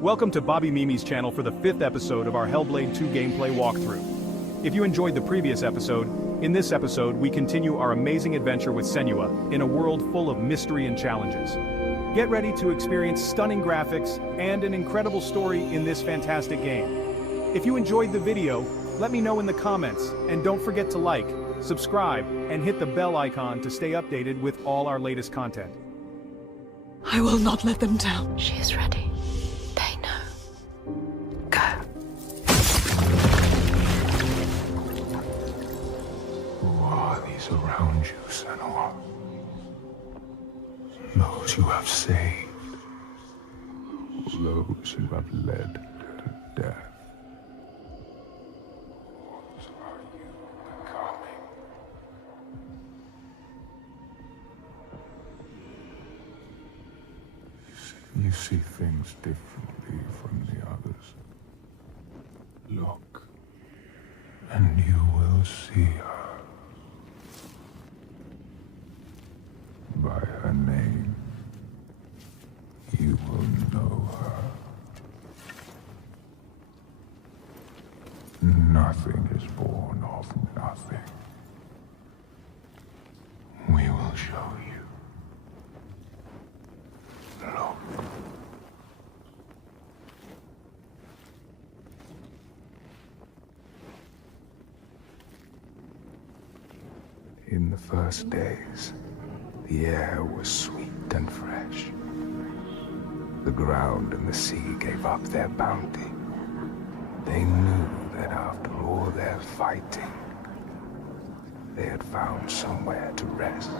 Welcome to Bobby Mimi's channel for the 5th episode of our Hellblade 2 gameplay walkthrough. If you enjoyed the previous episode, in this episode we continue our amazing adventure with Senua in a world full of mystery and challenges. Get ready to experience stunning graphics and an incredible story in this fantastic game. If you enjoyed the video, let me know in the comments, and don't forget to like, subscribe, and hit the bell icon to stay updated with all our latest content. I will not let them down. She is ready. They know. Go. Who are these around you, Senua? Those you have saved. Those you have led to death. What are you becoming? You see things differently from the others. Look, and you will see her. By her name, you will know her. Nothing is born of nothing. We will show you. Look. In the first days, the air was sweet and fresh. The ground and the sea gave up their bounty. They knew that after all their fighting, they had found somewhere to rest,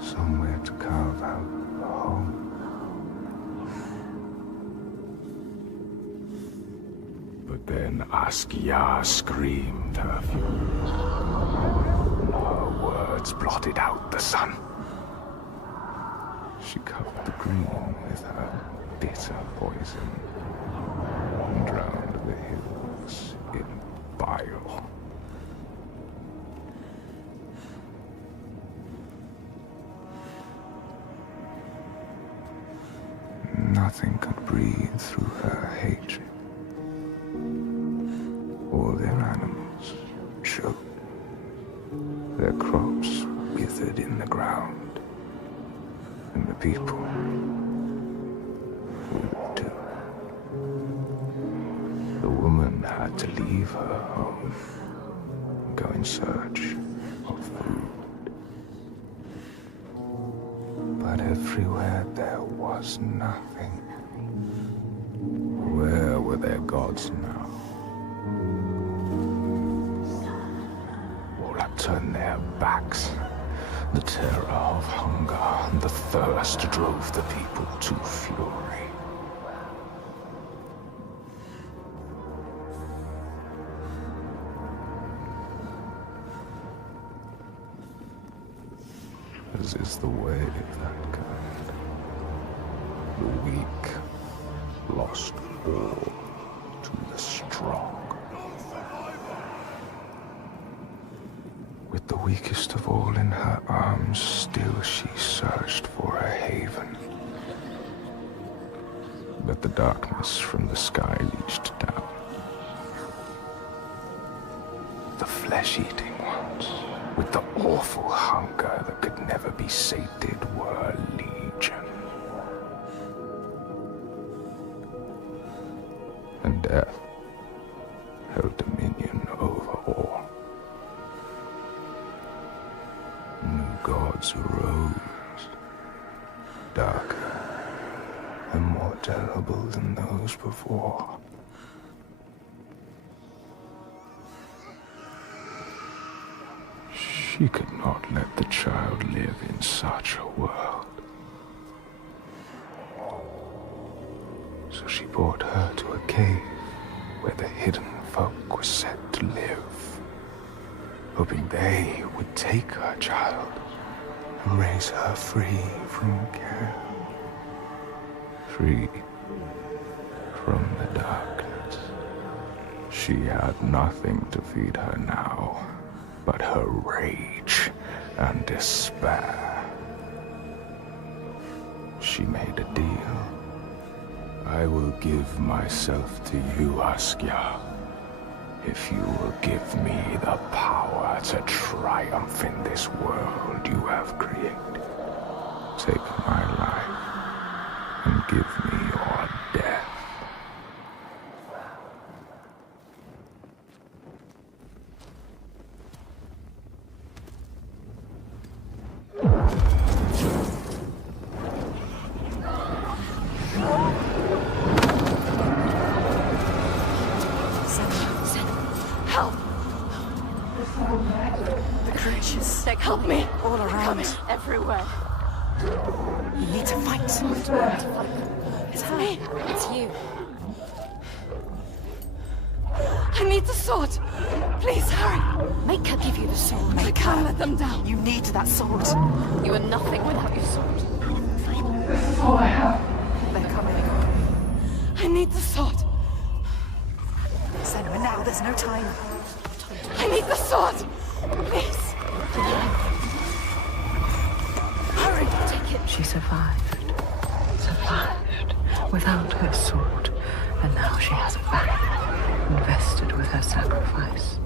somewhere to carve out a home. But then Askia screamed her fury. Her words blotted out the sun. She covered the green with her bitter poison and drowned the hills in bile. Nothing could breathe through her hatred. All their animals choked. Their crops withered in the ground. And the people would too. The woman had to leave her home and go in search of food. But everywhere there was nothing. Where were their gods now? All had turned their backs. The terror of hunger and the thirst drove the people to fury. As is the way of that kind, the weak lost all to the strong. With the weakest of all in her arms, still she searched for a haven. But the darkness from the sky reached down. The flesh-eating ones, with the awful hunger that could never be sated, were legion. And death held dominion over all. New gods arose, darker and more terrible than those before. She could not let the child live in such a world. So she brought her to a cave where the hidden folk were set to live, hoping they would take her child and raise her free from care, free from the darkness. She had nothing to feed her now but her rage and despair. She made a deal, I will give myself to you, Askja, if you will give me the power to triumph in this world you have created. Take my life and give me your death. Help! The creatures, they help me all around, everywhere. You need to fight. It's me. It's you. I need the sword. Please hurry. Make her give you the sword. I can't let them down. You need that sword. You are nothing without your sword. This is all I have. They're coming. I need the sword. Senua, now, there's no time. I need the sword. Please. Hurry! Take it. She survived without her sword, and now she has it back, invested with her sacrifice.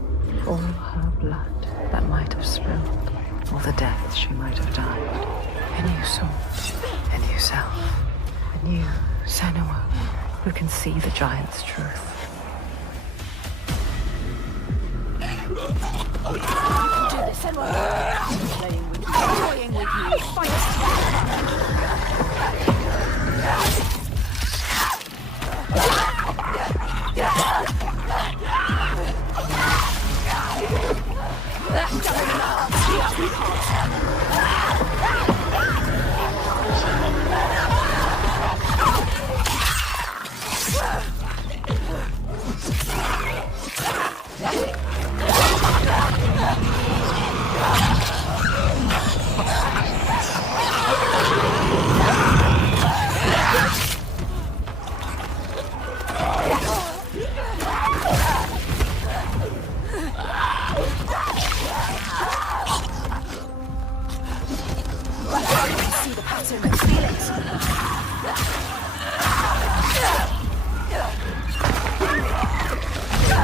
All her blood that might have spilled, all the deaths she might have died. A new sword, a new self, a new Senua, who can see the giant's truth. Do this, Senua. Playing with you. Toying with you. Fight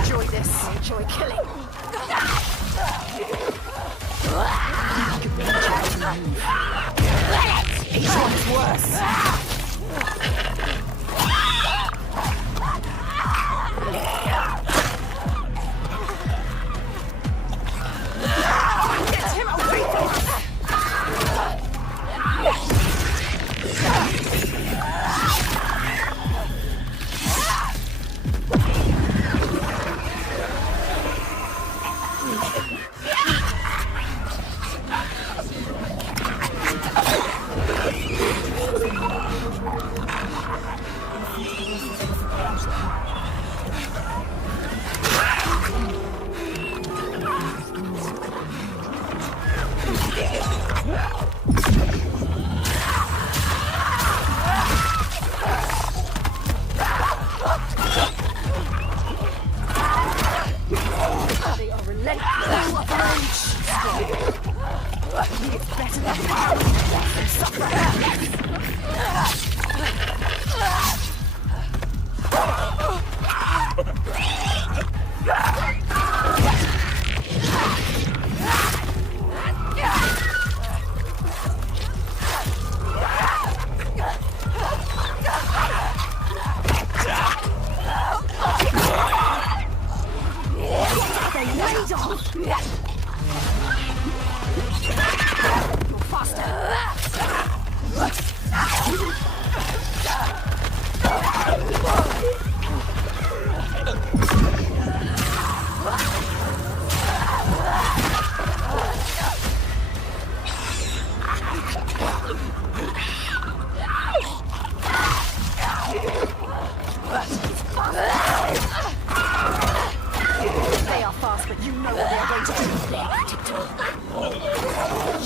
Enjoy this. enjoy killing. Each one's worse. Get him away from us! They are relentless. It's better than suffer. They laid off. You're faster. They are fast, but you know what they are going to do.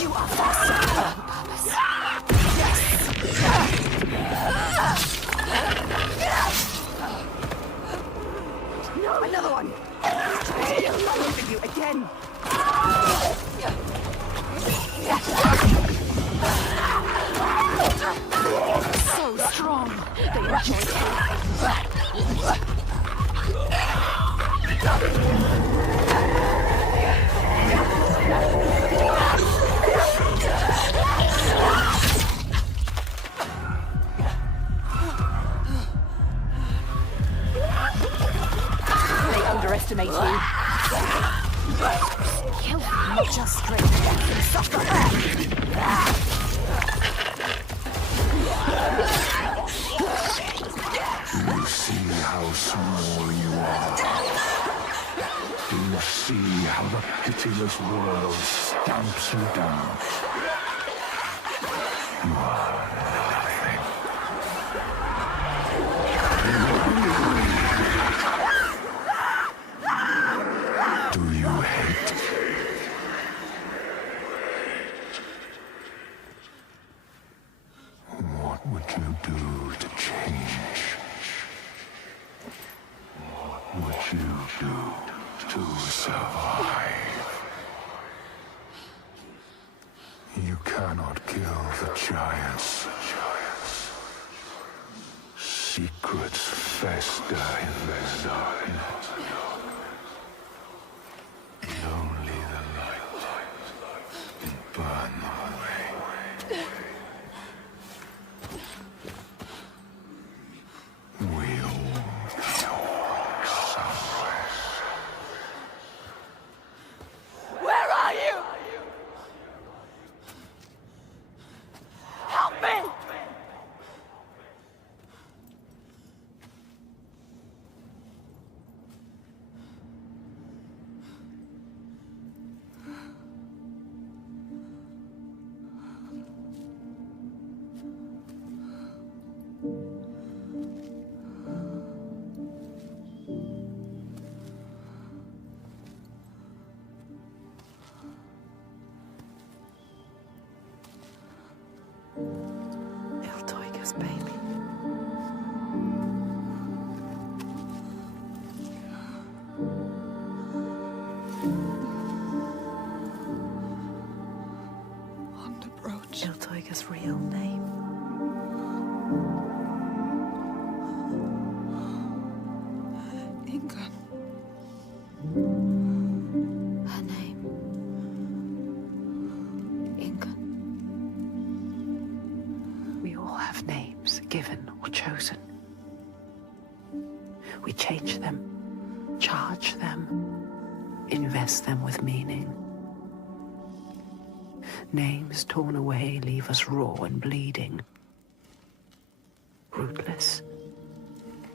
You are faster on purpose. Yes. No, another one. I'll look you again. So strong. They enjoy killing. underestimate you. Kill him, not just straight death and suffer. You see how small you are. Do you see how the pitiless world stamps you down? You are nothing. Do you hate? What would you do to change? What would you do to survive? You cannot kill the giants. Secrets fester in their darkness. And only the light can burn them away. We all go somewhere. Where are you? Help me! Iltoiga's baby. Underbrooch. Iltoiga's real name. Inga. Her name. Inga. We all have names, given or chosen. We change them, charge them, invest them with meaning. Names torn away leave us raw and bleeding. Rootless,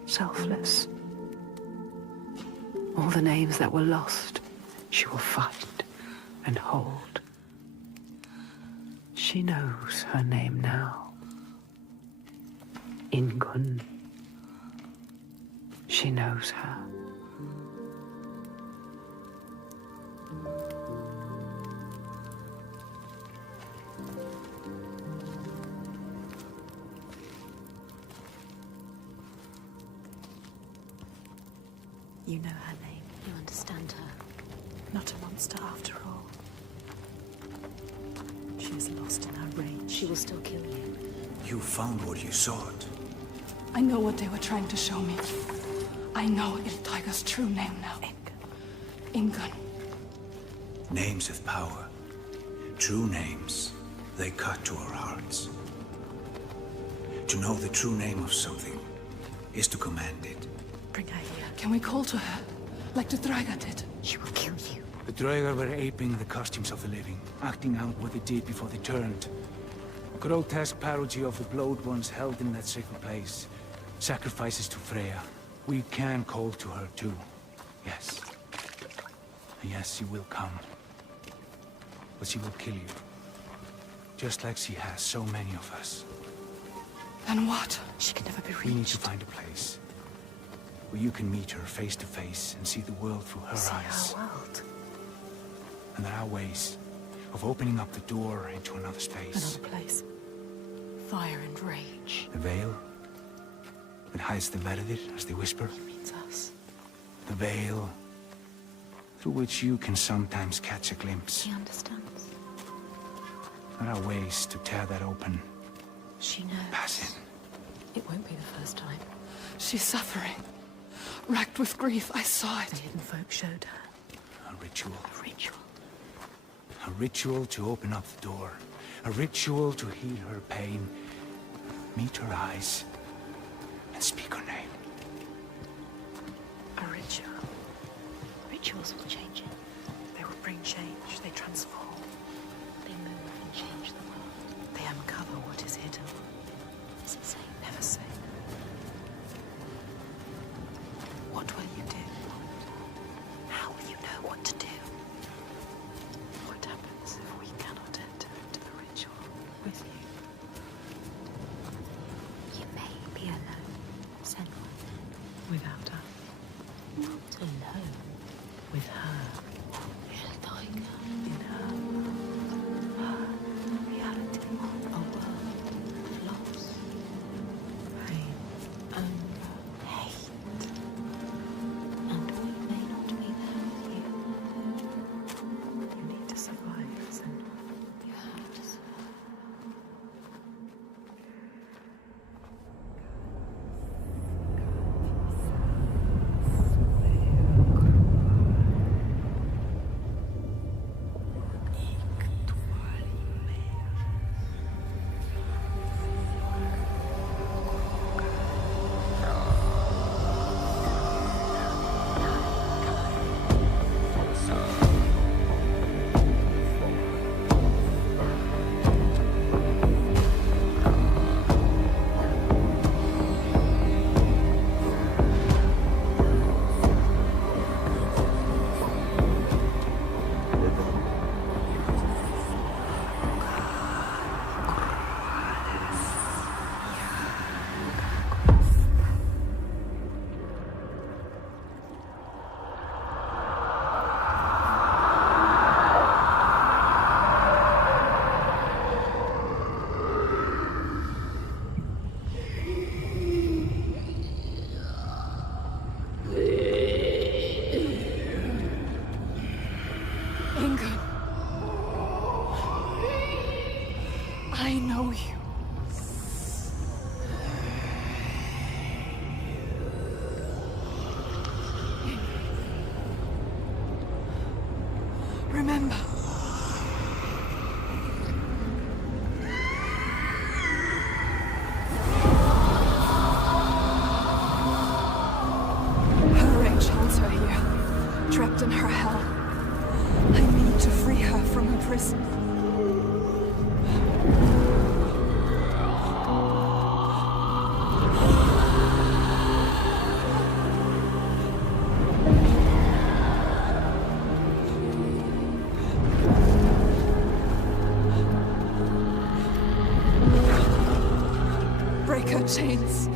selfless. All the names that were lost, she will find and hold. She knows her name now. Ingun. She knows her. You know her name. You understand her. Not a monster after all. She is lost in her rage. She will still kill you. You found what you sought. I know what they were trying to show me. I know Iltoiga's true name now. Ingun. Names have power. True names, they cut to our hearts. To know the true name of something is to command it. Bring her here. Can we call to her? Like the Draga did? She will kill you. The Draugr were aping the costumes of the living, acting out what they did before they turned. A grotesque parody of the blowed ones held in that sacred place. Sacrifices to Freya. We can call to her too. Yes. Yes, she will come. But she will kill you. Just like she has so many of us. Then what? She can never be reached. We need to find a place where you can meet her face to face and see the world through her See eyes. our world. And there are ways of opening up the door into another space. Another place. Fire and rage. The veil that hides the Verdir, as they whisper. It means us. The veil through which you can sometimes catch a glimpse. She understands. There are ways to tear that open. She knows. Pass in. It won't be the first time. She's suffering. Racked with grief, I saw The it. hidden folk showed her. A ritual. A ritual. A ritual to open up the door. A ritual to heal her pain. Meet her eyes. And speak her name. A ritual. What will you do? How will you know what to do? What happens if we cannot enter into the ritual with you? You may be alone, Senua. Without us. Not alone. With her. In her. Her reality. A world of loss. Pain. Anger. Hate. And we may not be there with you. You need to survive, Senua. You have to survive. I know you. Remember. Her rage holds her here, trapped in her hell. I need to free her from her prison. Break her chains.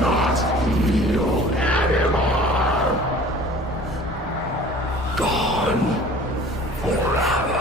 not feel anymore. Gone forever.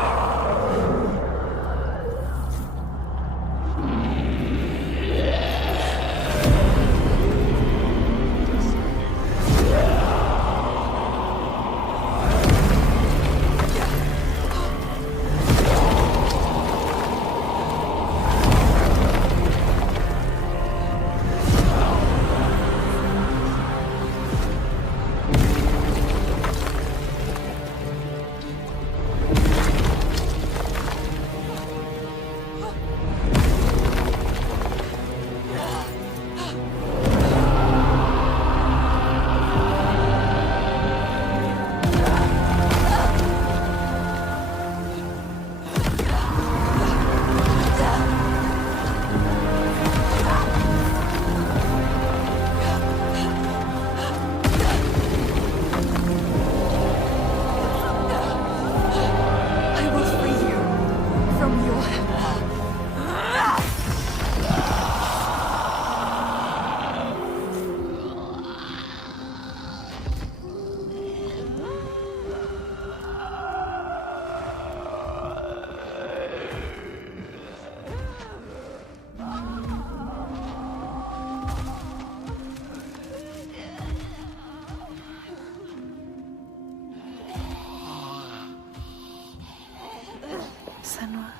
Senua.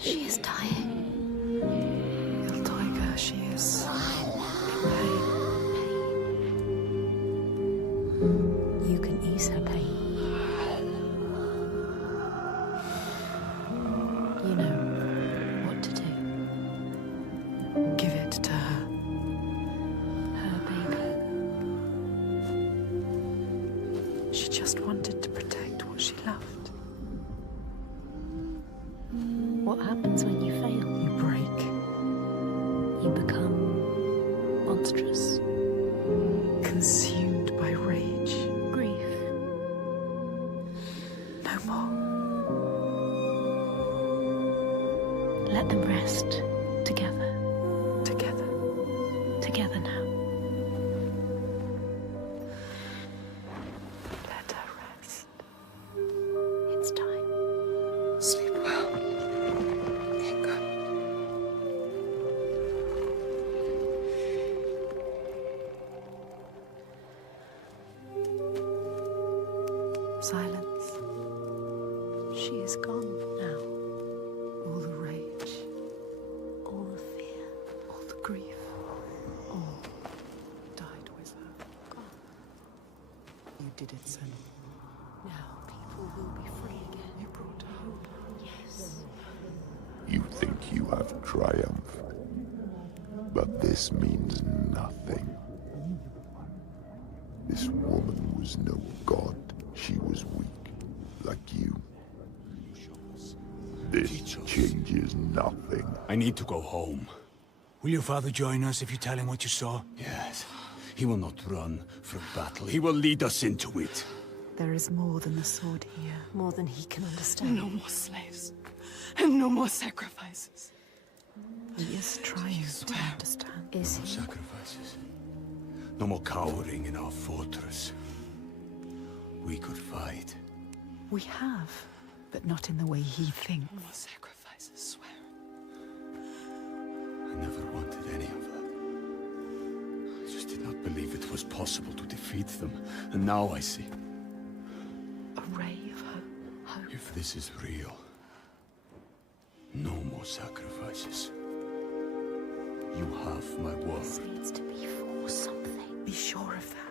She is dying. Iltoiga, she is in pain. You can ease her pain. You know what to do. Give it to her. Her baby. She just wanted to protect what she loved. What happens when you fail? You break. You become monstrous. Consumed by rage. Grief. No more. Let them rest. Together. Together. Together now. Let her rest. It's time. Sleep well. Silence. She is gone now. All the rage, all the fear, all the grief, all died with her. Gone. You did it, Sen. Now people will be free again. You brought hope. Yes. You think you have triumphed, but this means nothing. This woman was no god. She was weak, like you. This changes nothing. I need to go home. Will your father join us if you tell him what you saw? Yes. He will not run from battle. He will lead us into it. There is more than the sword here. More than he can understand. No more slaves. And no more sacrifices. He is trying to understand. Is he? Sacrifices. No more cowering in our fortress. We could fight. We have, but not in the way he thinks. No more sacrifices, swear. I never wanted any of that. I just did not believe it was possible to defeat them. And now I see. A ray of hope. If this is real, no more sacrifices. You have my word. This needs to be for something. Be sure of that.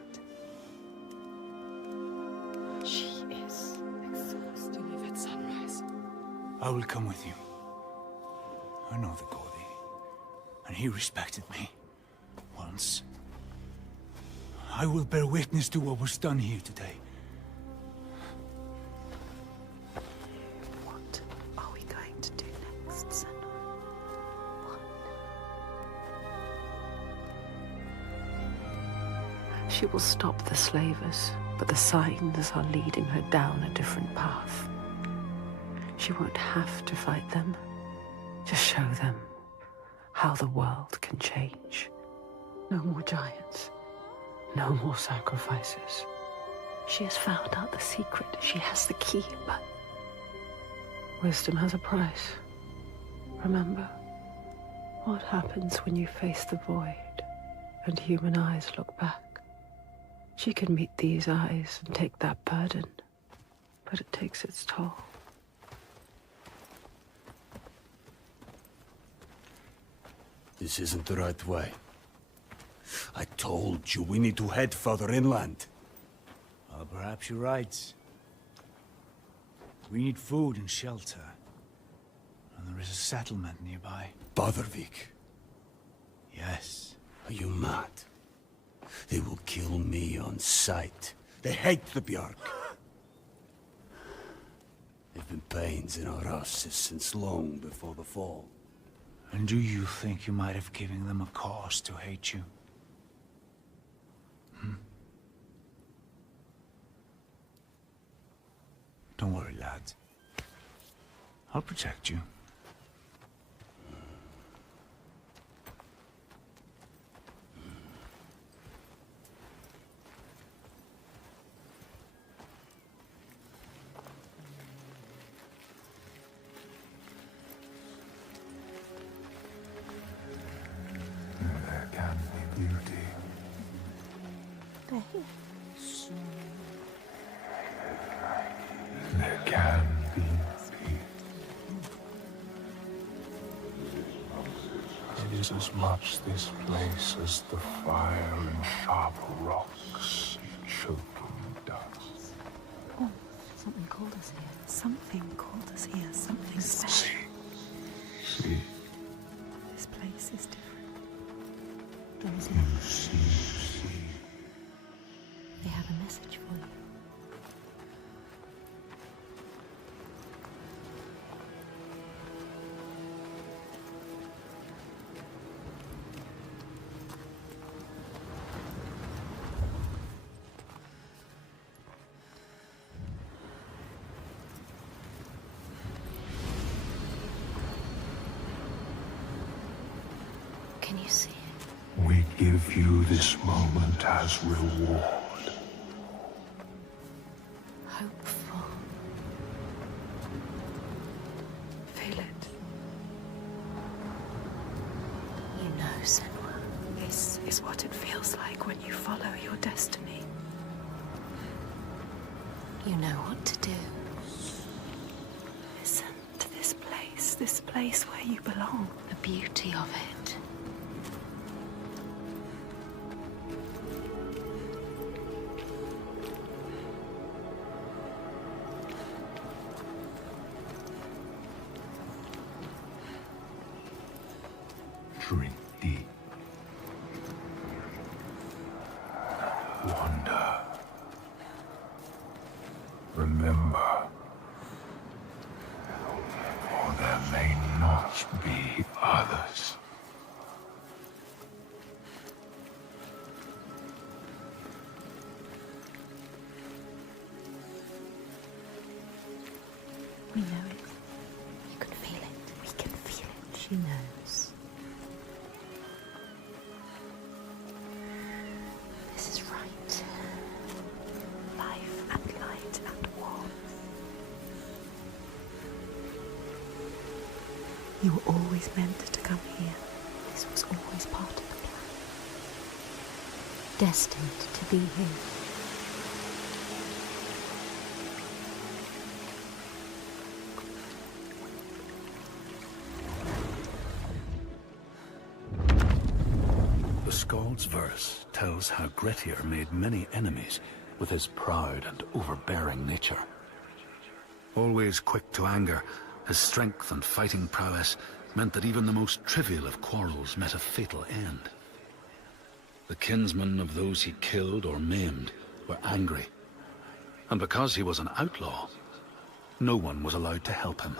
She is exhausted. To leave at sunrise. I will come with you. I know the Gordy, and he respected me. Once. I will bear witness to what was done here today. What are we going to do next, Senua? What? She will stop the slavers, but the signs are leading her down a different path. She won't have to fight them. Just show them how the world can change. No more giants. No more sacrifices. She has found out the secret. She has the key, but wisdom has a price. Remember, what happens when you face the void and human eyes look back? She can meet these eyes and take that burden, but it takes its toll. This isn't the right way. I told you we need to head further inland. Well, perhaps you're right. We need food and shelter. And there is a settlement nearby. Bothervik. Yes. Are you mad? They will kill me on sight. They hate the Bjark. They've been pains in our houses since long before the fall. And do you think you might have given them a cause to hate you? Don't worry, lad. I'll protect you. There can be beauty. There can be peace. It is as much this place as the fire and sharp rocks choking dust. Oh, something called us here. Something called us here. Something special. See. This place is different. Those You see. they have a message for you. Can you see it? We give you this moment as reward. Hopeful. Feel it. You know, Senua, this is what it feels like when you follow your destiny. You know what to do. Listen to this place where you belong. The beauty of it. Drink deep. Wander. Remember. For there may not be others. We know it. You can feel it. We can feel it. She knows. This is right. Life and light and warmth. You were always meant to come here. This was always part of the plan. Destined to be here. The Skald's verse tells how Grettir made many enemies with his proud and overbearing nature. Always quick to anger, his strength and fighting prowess meant that even the most trivial of quarrels met a fatal end. The kinsmen of those he killed or maimed were angry, and because he was an outlaw, no one was allowed to help him.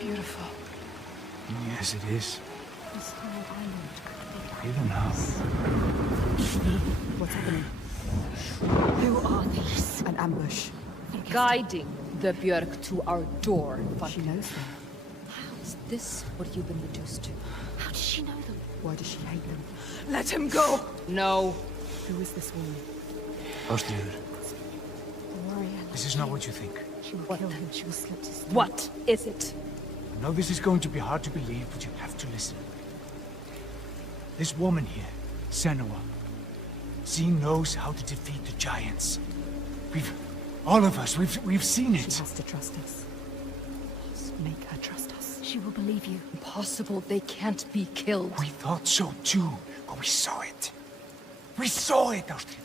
beautiful. Yes, it is. This whole island could be Even now. What's happening? Who are these? An ambush. Guiding the Björk to our door. She knows them. Is this what you've been reduced to? How does she know them? Why does she hate them? Let him go! No. Who is this woman? Ástríður, A warrior. this is not what you think. She will kill him. She will slit his throat. What is it? I know this is going to be hard to believe, but you have to listen. This woman here, Senua, she knows how to defeat the giants. All of us, we've seen it. She has to trust us. Make her trust us. She will believe you. Impossible. They can't be killed. We thought so too, but we saw it. We saw it, Ástríður.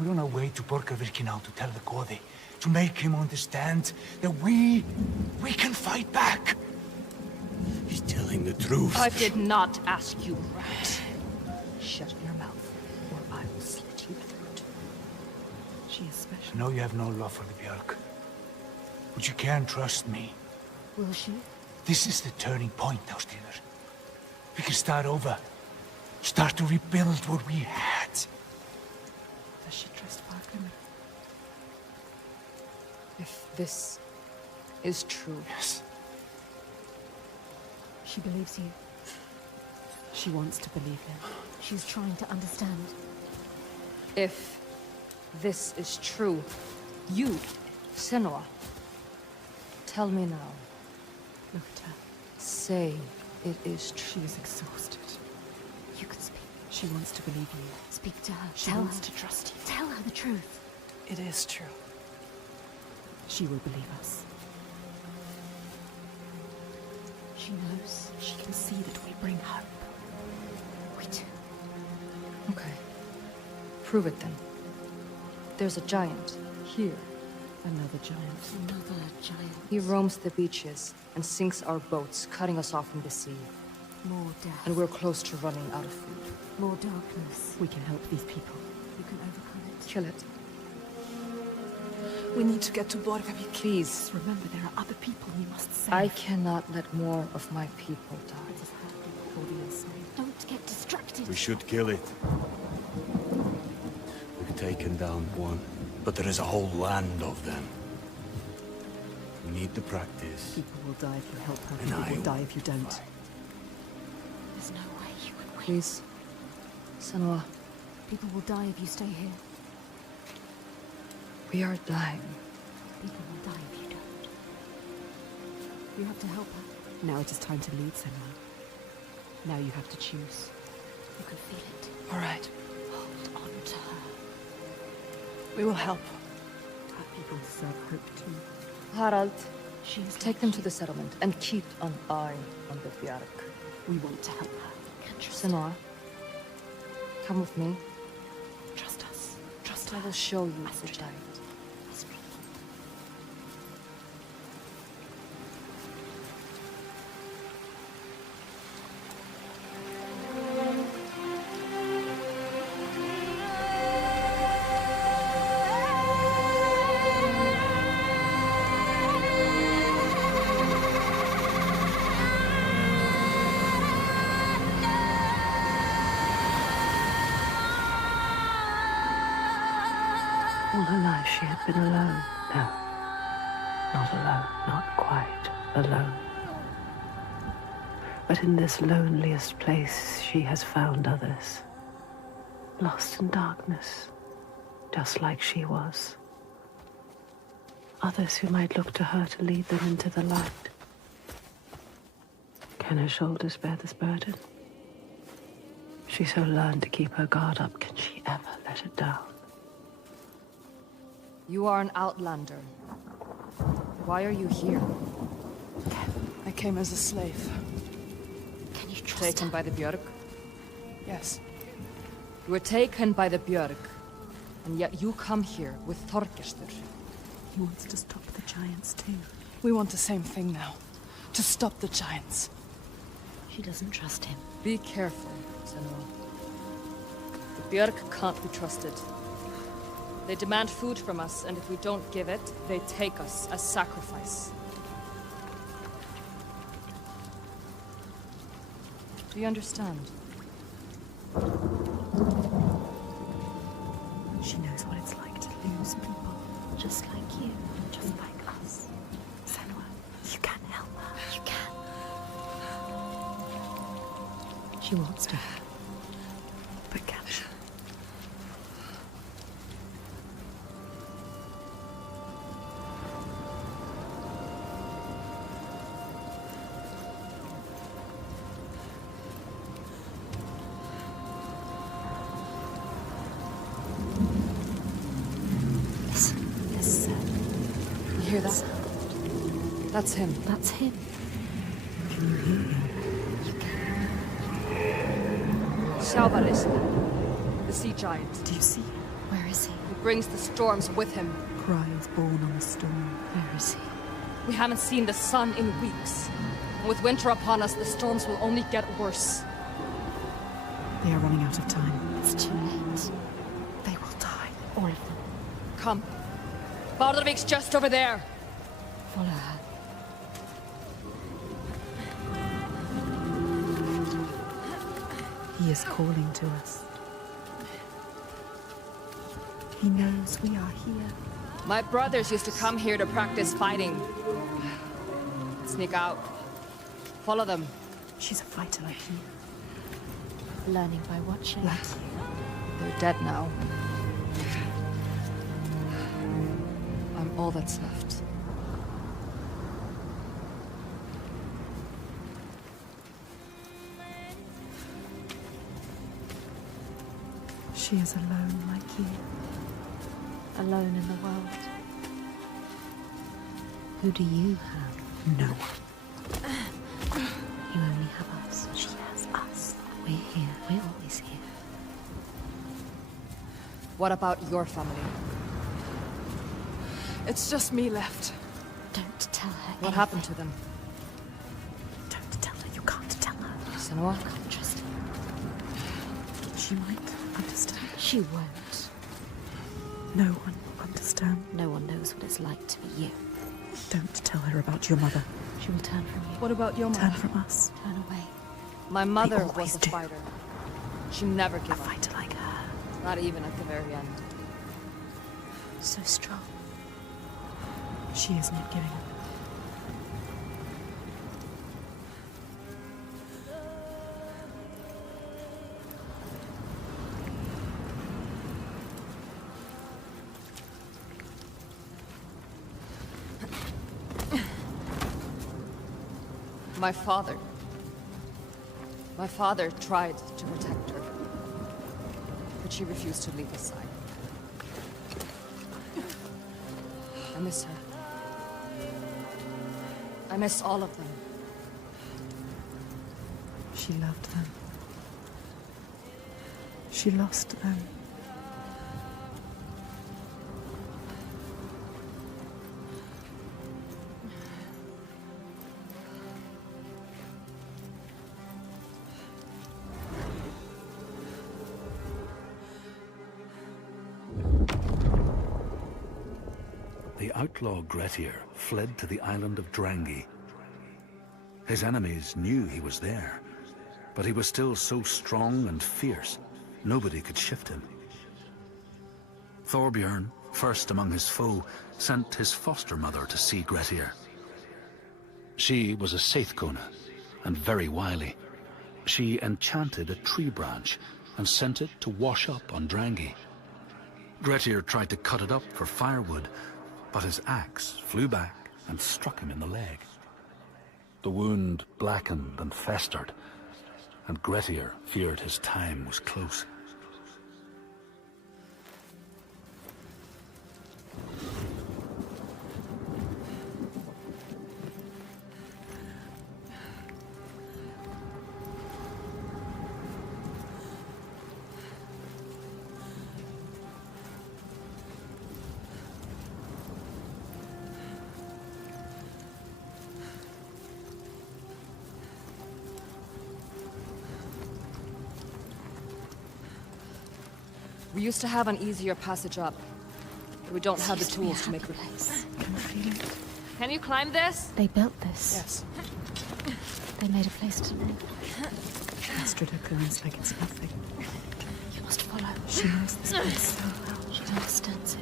We're on our way to Borgarvirki now to tell the Godi, to make him understand that we can fight back. He's telling the truth. I did not ask you, rat. Shut your mouth, or I will slit your throat. She is special. I know you have no love for the Björk, but you can trust me. Will she? This is the turning point, Ástríður. We can start over. Start to rebuild what we had. Does she trust Fargrim? If this is true, Yes. She believes you. She wants to believe him. She's trying to understand. if this is true, you, Senua, tell me now. Look at her. Say it is She true. is exhausted. You can speak. She wants to believe you. Speak to her. She wants to trust you. Tell her the truth. It is true. She will believe us. She knows. She can see that we bring hope. We do. Okay. Prove it then. There's a giant here. Another giant. Another giant. He roams the beaches and sinks our boats, cutting us off from the sea. More death. And we're close to running out of food. More darkness. We can help these people. You can overcome it. Kill it. We need to get to Borgarvik. Please. Remember, there are other people we must save. I cannot let more of my people die. It is her before the insane. Don't get distracted. We should kill it. We've taken down one, but there is a whole land of them. We need to practice. People will die if you help her. And People I will die if you don't. fight. There's no way you would win. Please. Senua, People will die if you stay here. we are dying. People will die if you don't. You have to help her. Now it is time to lead someone. Now you have to choose. You can feel it. All right. Hold on to her. We will help. Her people deserve hope too. Harald, She is take them to the settlement and keep an eye on the Bjark. We want to help her. Can trust her. Senua, come with me. Trust us. Trust I her. will show you the Astrid. giant. Astrid. All her life she had been alone. No, not alone, not quite alone. But in this loneliest place she has found others, lost in darkness, just like she was. Others who might look to her to lead them into the light. Can her shoulders bear this burden? She so learned to keep her guard up, can she ever let it down? You are an outlander. Why are you here? I came as a slave. Can you trust Taken her? by the Björk? Yes. You were taken by the Björk, and yet you come here with Þorgestur. He wants to stop the giants too. We want the same thing now. To stop the giants. She doesn't trust him. Be careful, Senua. The Björk can't be trusted. They demand food from us, and if we don't give it, they take us as sacrifice. Do you understand? She knows what it's like to lose people. Just like you. Just like us. Senua, you can help her. You can. She wants to. But can she? Hear that? That's him. That's him. Can you hear him? Shalvaris, the sea giant. Do you see? Where is he? He brings the storms with him. Cries born on the storm. Where is he? We haven't seen the sun in weeks. And with winter upon us, the storms will only get worse. They are running out of time. It's too late. They will die. All of them. Come. Baldurvik's just over there. Follow her. He is calling to us. He knows we are here. My brothers used to come here to practice fighting. Sneak out. Follow them. She's a fighter like you. Learning by watching. Like you. They're dead now. I'm all that's left. She is alone like you. Alone in the world. Who do you have? No one. You only have us. She has us. We're here. We're always here. What about your family? It's just me left. Don't tell her. What happened to them? Don't tell her. You can't tell her. Senua? You can't trust her. She might understand. She won't. No one will understand. No one knows what it's like to be you. Don't tell her about your mother. She will turn from you. What about your mother? Turn from us. Turn away. My mother always was a do. fighter. She never A gave up. fighter like her. Not even at the very end. So strong. She is not giving up. My father tried to protect her, but she refused to leave his side. I miss her. I miss all of them. She loved them. She lost them. The outlaw Grettir fled to the island of Drangi. His enemies knew he was there, but he was still so strong and fierce, nobody could shift him. Thorbjorn, first among his foe, sent his foster mother to see Grettir. She was a Seithkona, and very wily. She enchanted a tree branch and sent it to wash up on Drangi. Grettir tried to cut it up for firewood, but his axe flew back and struck him in the leg. The wound blackened and festered, and Grettir feared his time was close. We used to have an easier passage up, but we don't have the tools to make it. Can feel it. Can you climb this? They built this. Yes. They made a place to live. Astrid her glance like it's nothing. You must follow. She knows this place so well. She understands it.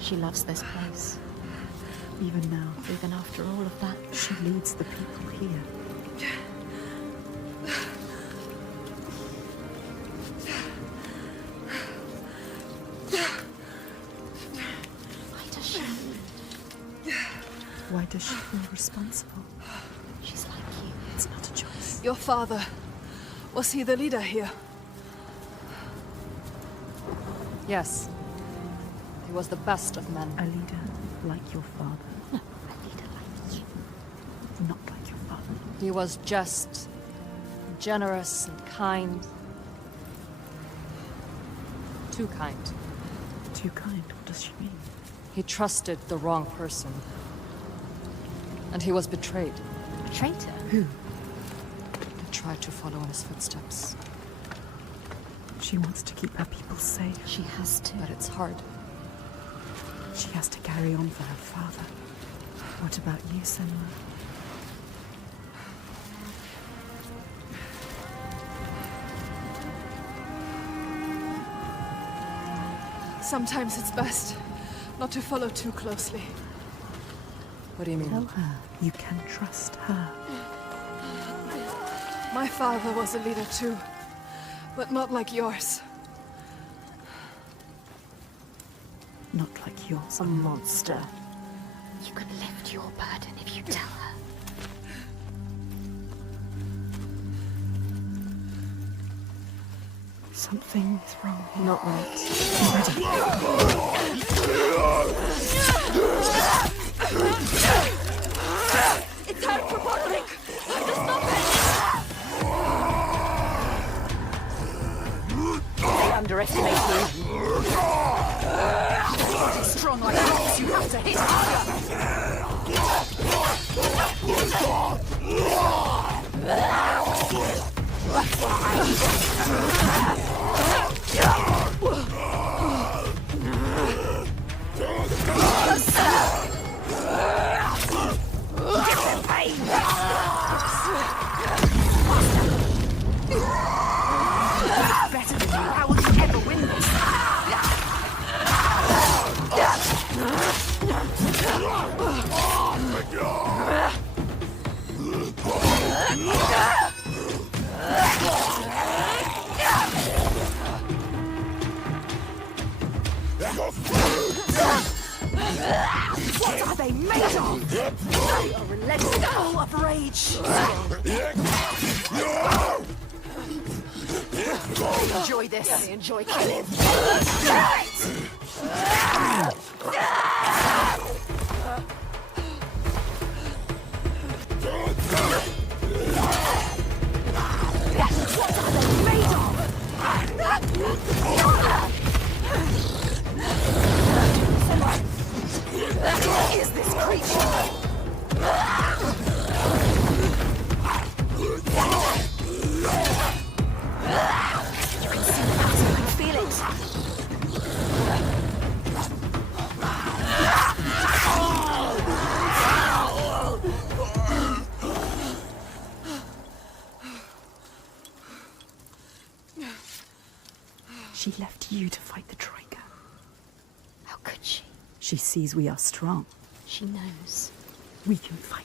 She loves this place. Even now, Even after all of that. she leads the people here. Why does she feel responsible? She's like you. It's not a choice. Your father, was he the leader here? Yes. He was the best of men. A leader like your father. No, a leader like you. Not like your father. He was just, generous and kind. Too kind. Too kind, what does she mean? He trusted the wrong person. And he was betrayed. A traitor? Who? They tried to follow in his footsteps. She wants to keep her people safe. She has to. But it's hard. She has to carry on for her father. What about you, Senua? Sometimes it's best not to follow too closely. What do you mean? Tell her you can trust her. My father was a leader too, but not like yours. Not like yours. A monster. You can lift your burden if you tell her. Something is wrong. Not right. It's her Prologue! They underestimate you. Strong like this, you have to hit harder! Better than you. How will you ever win this? What are they made of? They are relentless, full of rage. Enjoy this. I enjoy killing. What are they made of? What is this creature? You can see the pattern, you can feel it. She left you to fight the Troika. How could she? She sees we are strong. She knows. We can fight.